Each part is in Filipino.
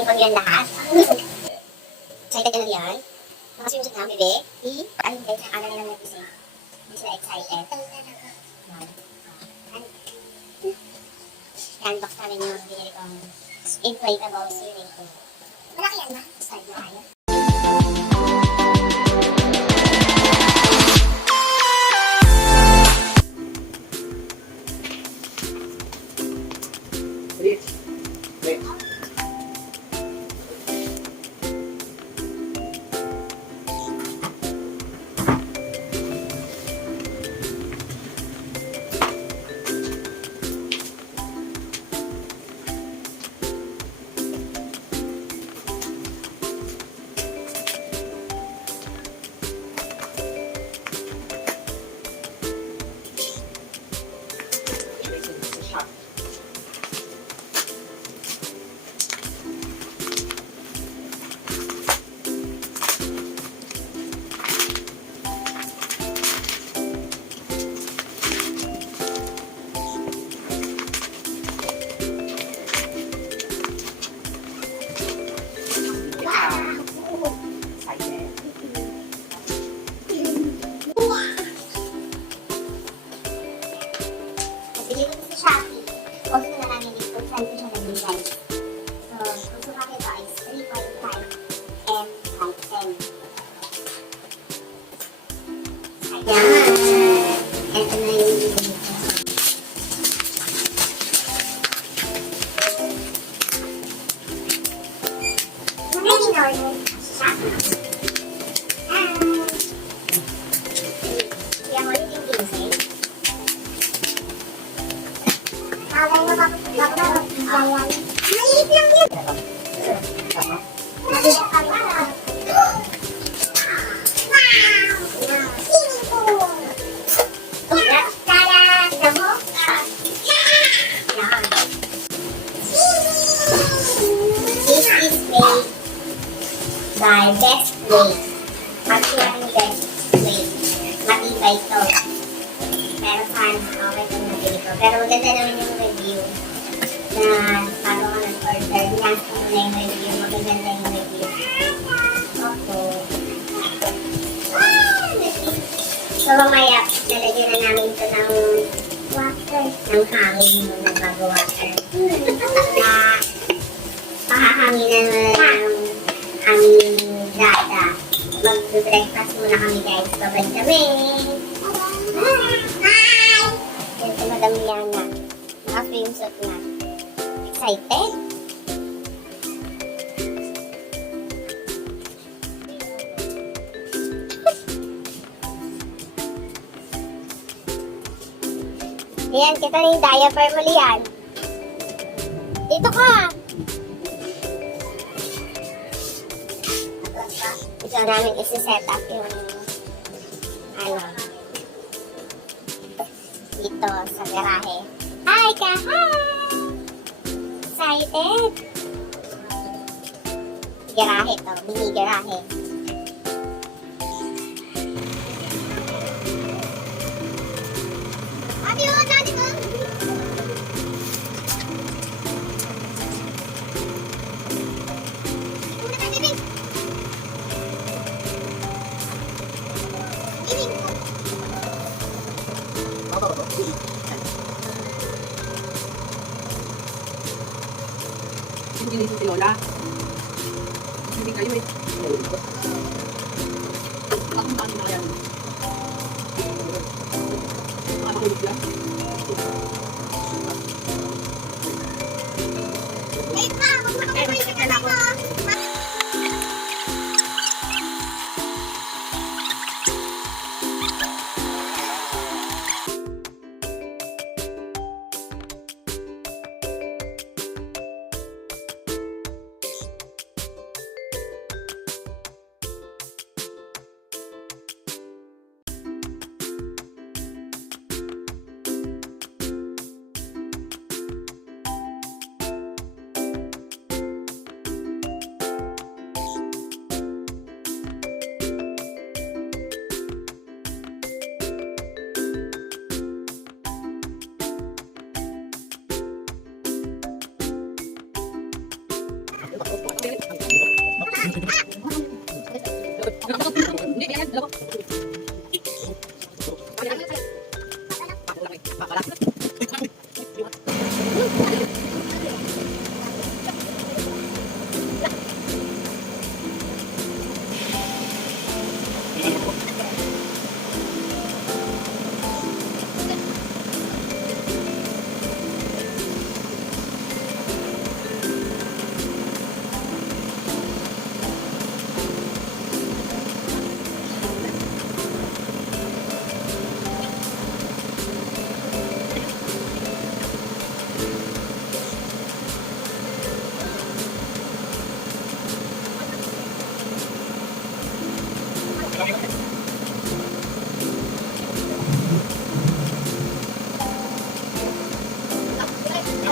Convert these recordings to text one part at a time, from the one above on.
Feeling ko yun lahat. Excited ka na yan? Nakaswimsuit na, bebe? Ay, hindi. Ano nilang nagising? Hindi sila excited. Unbox namin yung binili kong inflatable swimming pool. Malaki yan ba? Start na tayo. By Bestway. Mag-share ni Bestway. Matibay ito. Pero sana, okay itong nabili ko. Pero maganda naman yung review na bago ka nag-order. Nasa ko na yung review. Magaganda yung review. Okay. So, mamaya, lalagyan na namin ito ng water. Ng hangin muna bago water. Pahahanginan mo na ng aming dada. Mag-breakfast muna kami guys. Babay kami. Hi! Yan si Madam Liana. Naka-swimsuit na. Excited? Yan, kita na yung diaper mo, Lian. Dito ka! Ito namin isi-set up yung dito sa garahe. Hi ka! Hi! Excited! Garahe to. Mini garahe. Ate o! Ate ko! Hindi si Lola. Hindi kayo eh. Akong dami na yan. Makakahulog lang. Wait pa! Huwag makapagpalit ka na ako.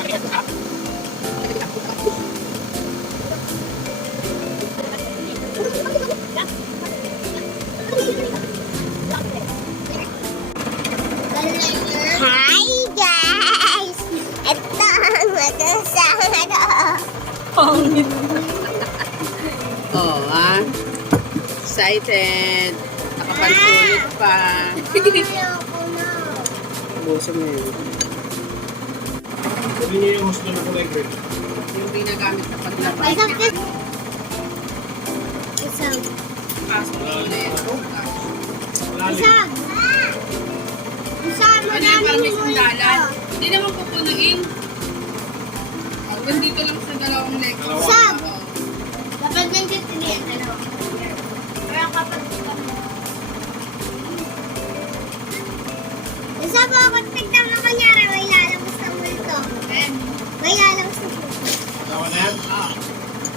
Hi guys! Ito ang mag-asama ko. Pangit. Oh, ah. Excited. Nakapagsulit pa. Ayoko na. Buso mo yun. Sabi niyo yung gusto na kulay green. Yung ginagamit na paglabas. Isang. Pasok mo ulit. Isang. Isang. Ano yung parang may sandalan? Hindi naman pupunuin. Hanggang dito lang sa dalawang legs. Isang. Dapat nang titilian. Kaya kapag isa po ako tignan mo kunyari may lalabas ng multo. May lalabas ng multo. Tawa na yan?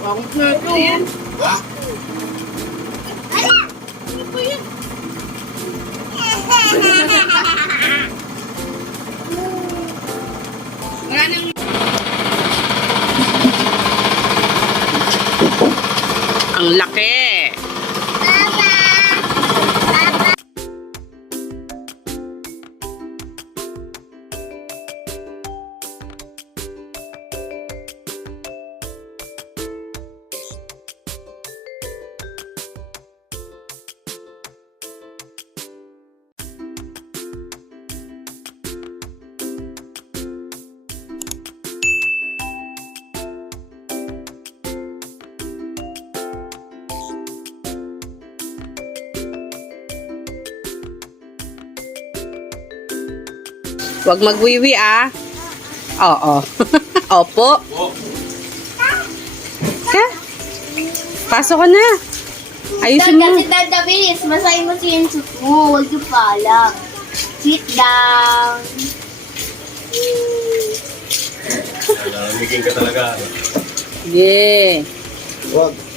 Bakit na ito? Yan. Ha? Ala! Ano po yun? Wala nang... Ang laki! Papa! Papa! Huwag magwiwi ah. Oo. Opo. Oh, Ka? Pasok ka na. Ayusin mo. Kasi dadabilis, masahin mo si Enzo mo. Huwag yung pala. Sit down. lamigin ka talaga. Yeah. Wag.